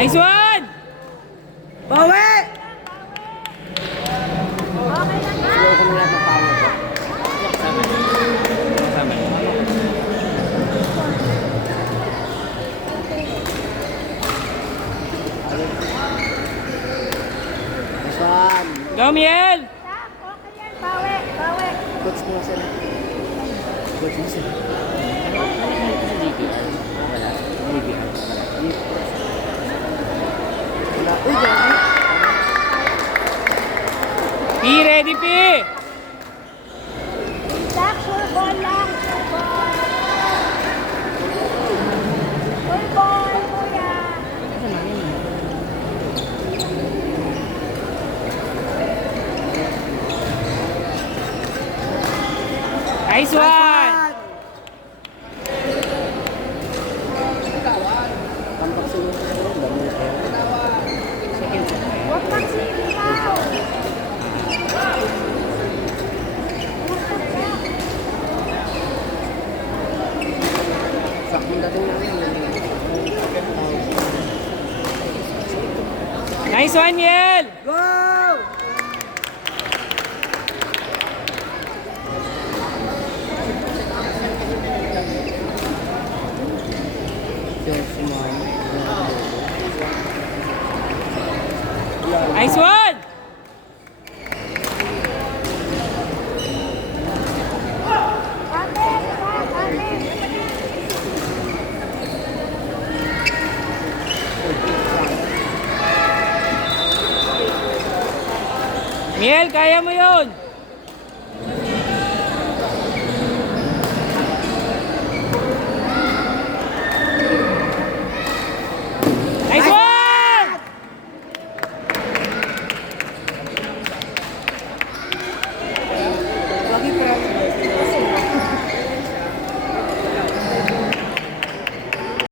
Nice one! Bawi! Go, Miel! Bawi, bawi. Coach mo sila. Coach mo sila. Wala. Uy, Johnny. P, ready, P! Dak, sure ball lang. Sure ball. Sure ball, kuya. Nice one! Tampak sila sa loob. Dami na kayo. Huwag magsiligaw. Sakong dating namin. Nice one, Miel! Go! Nice one! Amen, Dak, amen. Miel, kaya mo yun! Nice one! Lagi po.